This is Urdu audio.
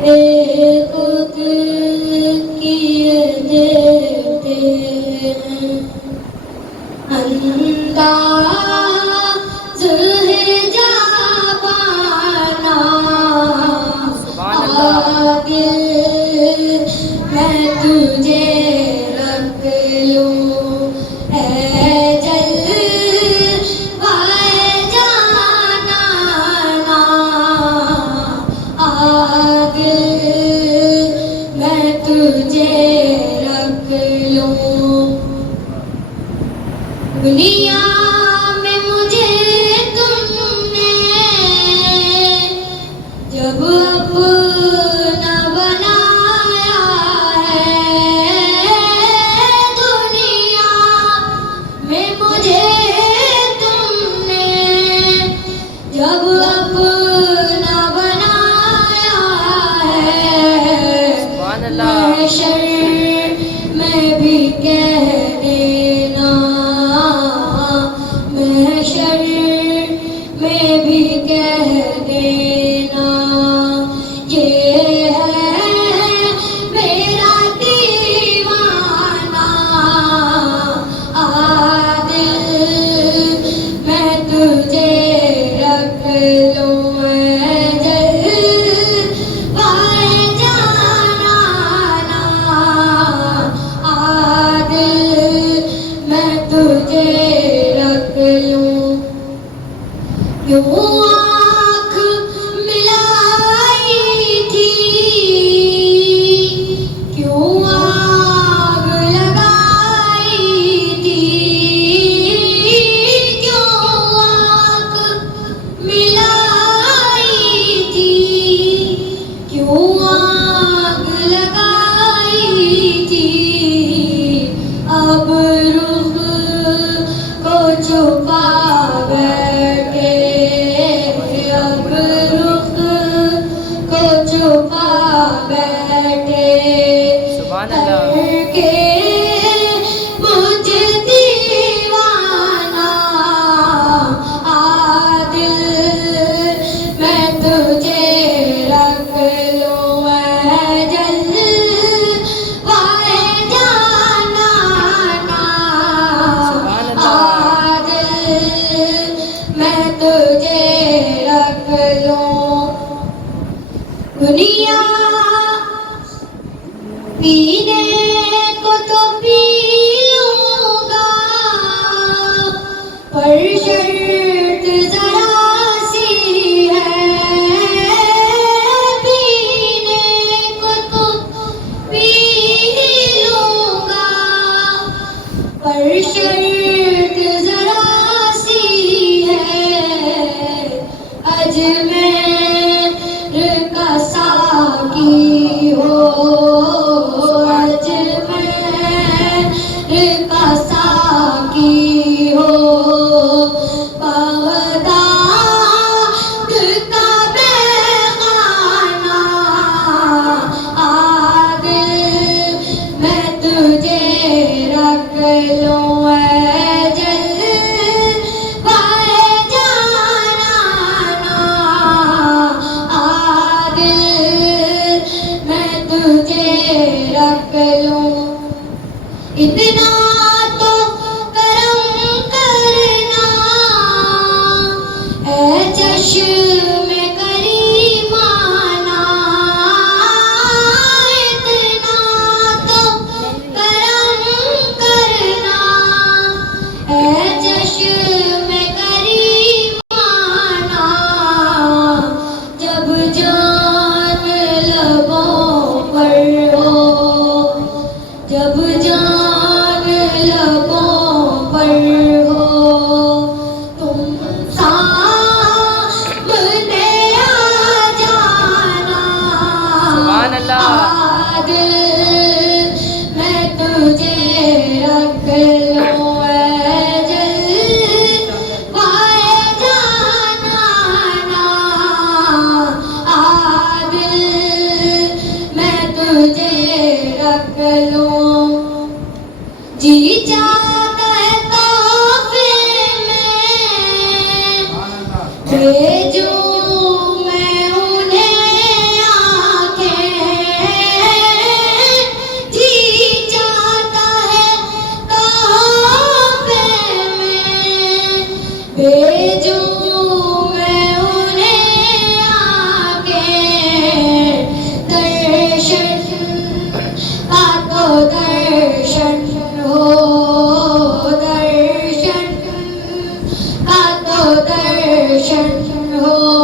خود کیے دیتے ہیں انداز ہے جابانا آگے میں تجھے رکھ لوں اے جلوائے جانانا آگے میں تجھے رکھ لوں دنیا میں مجھے تم نے جب اپنا بنایا ہے دنیا میں مجھے تم نے جب اپنا بنایا ہے محشر میں بھی کہہ دینا محشر میں بھی کہہ دینا یہ ہے میرا دیوانہ عادل میں تجھے رکھ لوں اے جلوائے جانانا عادل میں تجھے رکھ لوں یوں آنکھ ملائی تھی کیوں آگ لگائی تھی کیوں آنکھ ملائی تھی کیوں آگ لگائی تھی اب رخ کو چھپا بیٹھے اب رخ کو چھپا بیٹھے کر کے مجھ دیوانہ عادل میں تجھے رکھ لوں اے جلوائے جانانا عادل میں تجھے رکھ لوں دنیا پینے کو تو پی لوں گا پر شرط ذرا سی ہے پینے کو تو پی لوں گا پر شرط ذرا سی ہے اجمیر کا ساقی ہو اجمیر کا ساقی ہو بغداد کا بیگانہ عادل میں تجھے رکھ لوں اے جلوائے جانانا عادل میں تجھے رکھ لوں اتنا تو کرم کرنا اے چشم کریمانہ اتنا تو کرم کرنا اے چشم کریمانہ جب جان لبوں پر ہو جب جان لبوں پر ہو تم سامنے آ جانا عادل میں تجھے رکھ لوں اے جلوائے جانانا عادل میں تجھے رکھ لوں جی چاہتا ہے تحفے میں بھیجوں میں انہیں آنکھیں ہو